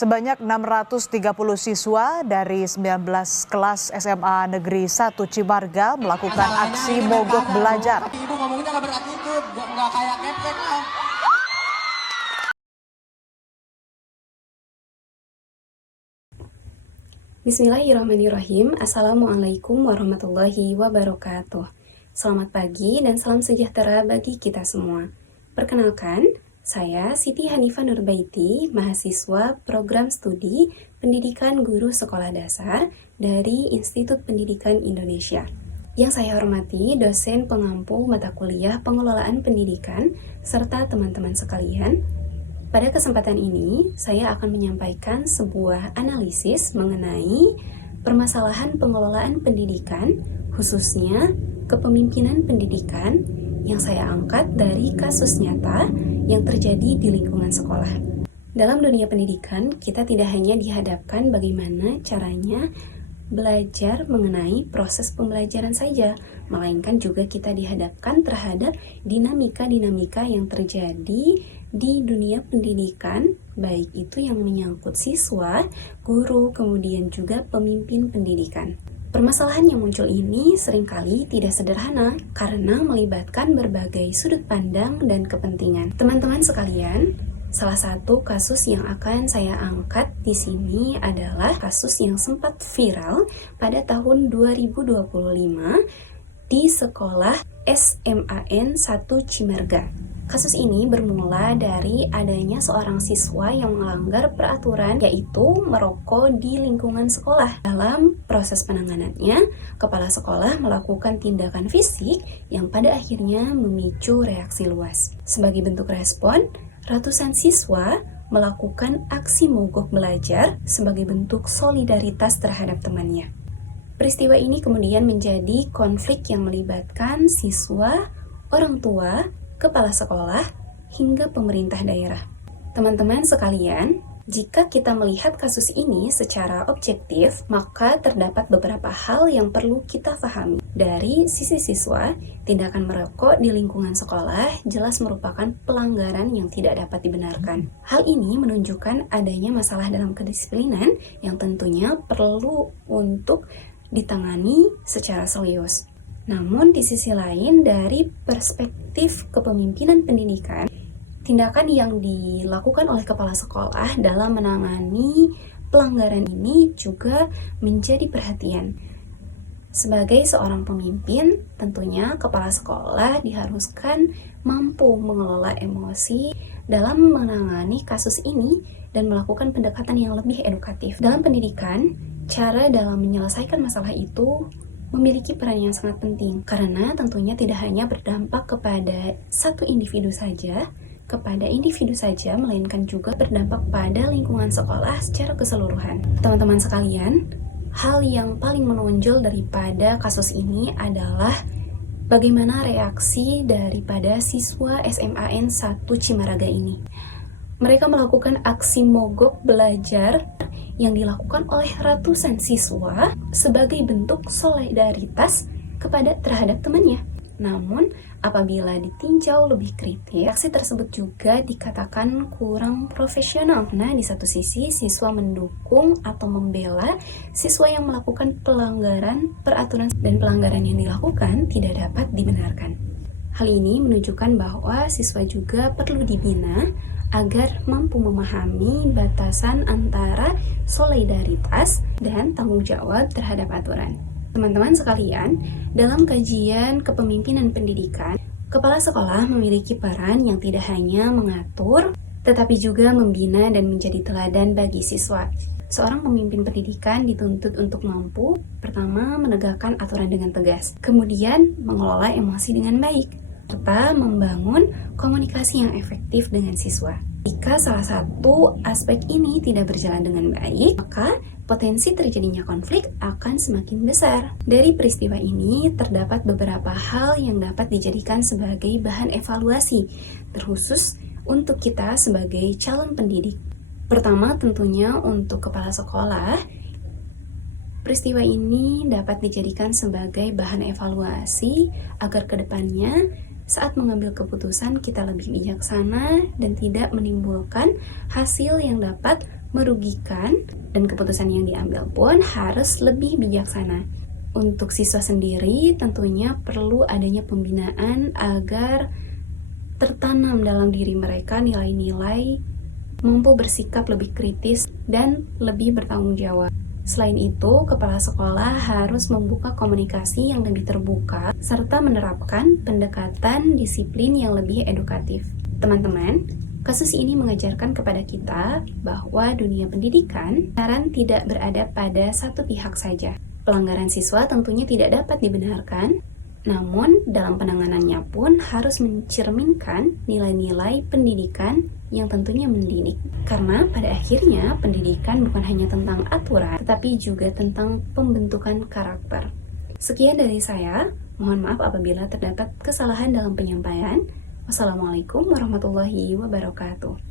Sebanyak 630 siswa dari 19 kelas SMA Negeri 1 Cimarga melakukan aksi mogok belajar. Ibu ngomongnya nggak berattitude, nggak kayak kepek lah. Bismillahirrahmanirrahim. Assalamualaikum warahmatullahi wabarakatuh. Selamat pagi dan salam sejahtera bagi kita semua. Perkenalkan, saya Siti Hanifah Nurbaiti, mahasiswa program studi Pendidikan Guru Sekolah Dasar dari Institut Pendidikan Indonesia. Yang saya hormati dosen pengampu mata kuliah Pengelolaan Pendidikan serta teman-teman sekalian. Pada kesempatan ini, saya akan menyampaikan sebuah analisis mengenai permasalahan pengelolaan pendidikan, khususnya kepemimpinan pendidikan yang saya angkat dari kasus nyata yang terjadi di lingkungan sekolah. Dalam dunia pendidikan, kita tidak hanya dihadapkan bagaimana caranya belajar mengenai proses pembelajaran saja, melainkan juga kita dihadapkan terhadap dinamika-dinamika yang terjadi di dunia pendidikan, baik itu yang menyangkut siswa, guru, kemudian juga pemimpin pendidikan. Permasalahan yang muncul ini seringkali tidak sederhana karena melibatkan berbagai sudut pandang dan kepentingan. Teman-teman sekalian, salah satu kasus yang akan saya angkat di sini adalah kasus yang sempat viral pada tahun 2025 di sekolah SMAN 1 Cimarga. Kasus ini bermula dari adanya seorang siswa yang melanggar peraturan, yaitu merokok di lingkungan sekolah. Dalam proses penanganannya, kepala sekolah melakukan tindakan fisik yang pada akhirnya memicu reaksi luas. Sebagai bentuk respon, ratusan siswa melakukan aksi mogok belajar sebagai bentuk solidaritas terhadap temannya. Peristiwa ini kemudian menjadi konflik yang melibatkan siswa, orang tua, kepala sekolah, hingga pemerintah daerah. Teman-teman sekalian, jika kita melihat kasus ini secara objektif, maka terdapat beberapa hal yang perlu kita pahami. Dari sisi siswa, tindakan merokok di lingkungan sekolah jelas merupakan pelanggaran yang tidak dapat dibenarkan. Hal ini menunjukkan adanya masalah dalam kedisiplinan yang tentunya perlu untuk ditangani secara serius. Namun di sisi lain, dari perspektif kepemimpinan pendidikan, tindakan yang dilakukan oleh kepala sekolah dalam menangani pelanggaran ini juga menjadi perhatian. Sebagai seorang pemimpin, tentunya kepala sekolah diharuskan mampu mengelola emosi dalam menangani kasus ini dan melakukan pendekatan yang lebih edukatif. Dalam pendidikan, cara dalam menyelesaikan masalah itu memiliki peran yang sangat penting karena tentunya tidak hanya berdampak kepada satu individu saja, melainkan juga berdampak pada lingkungan sekolah secara keseluruhan. Teman-teman sekalian, hal yang paling menonjol daripada kasus ini adalah bagaimana reaksi daripada siswa SMAN 1 Cimarga ini. Mereka melakukan aksi mogok belajar yang dilakukan oleh ratusan siswa sebagai bentuk solidaritas terhadap temannya. Namun, apabila ditinjau lebih kritis, aksi tersebut juga dikatakan kurang profesional. Nah, di satu sisi, siswa mendukung atau membela siswa yang melakukan pelanggaran peraturan dan pelanggaran yang dilakukan tidak dapat dibenarkan. Hal ini menunjukkan bahwa siswa juga perlu dibina agar mampu memahami batasan antara solidaritas dan tanggung jawab terhadap aturan. Teman-teman sekalian, dalam kajian kepemimpinan pendidikan, kepala sekolah memiliki peran yang tidak hanya mengatur, tetapi juga membina dan menjadi teladan bagi siswa. Seorang pemimpin pendidikan dituntut untuk mampu, pertama, menegakkan aturan dengan tegas, kemudian mengelola emosi dengan baik, serta membangun komunikasi yang efektif dengan siswa. Jika salah satu aspek ini tidak berjalan dengan baik, maka potensi terjadinya konflik akan semakin besar. Dari peristiwa ini, terdapat beberapa hal yang dapat dijadikan sebagai bahan evaluasi, terkhusus untuk kita sebagai calon pendidik. Pertama, tentunya untuk kepala sekolah, peristiwa ini dapat dijadikan sebagai bahan evaluasi agar kedepannya saat mengambil keputusan kita lebih bijaksana dan tidak menimbulkan hasil yang dapat merugikan, dan keputusan yang diambil pun harus lebih bijaksana. Untuk siswa sendiri tentunya perlu adanya pembinaan agar tertanam dalam diri mereka nilai-nilai mampu bersikap lebih kritis dan lebih bertanggung jawab. Selain itu, kepala sekolah harus membuka komunikasi yang lebih terbuka serta menerapkan pendekatan disiplin yang lebih edukatif. Teman-teman, kasus ini mengajarkan kepada kita bahwa dunia pendidikan tidak berada pada satu pihak saja. Pelanggaran siswa tentunya tidak dapat dibenarkan, namun dalam penanganannya pun harus mencerminkan nilai-nilai pendidikan yang tentunya mendidik. Karena pada akhirnya pendidikan bukan hanya tentang aturan, tetapi juga tentang pembentukan karakter. Sekian dari saya, mohon maaf apabila terdapat kesalahan dalam penyampaian. Wassalamualaikum warahmatullahi wabarakatuh.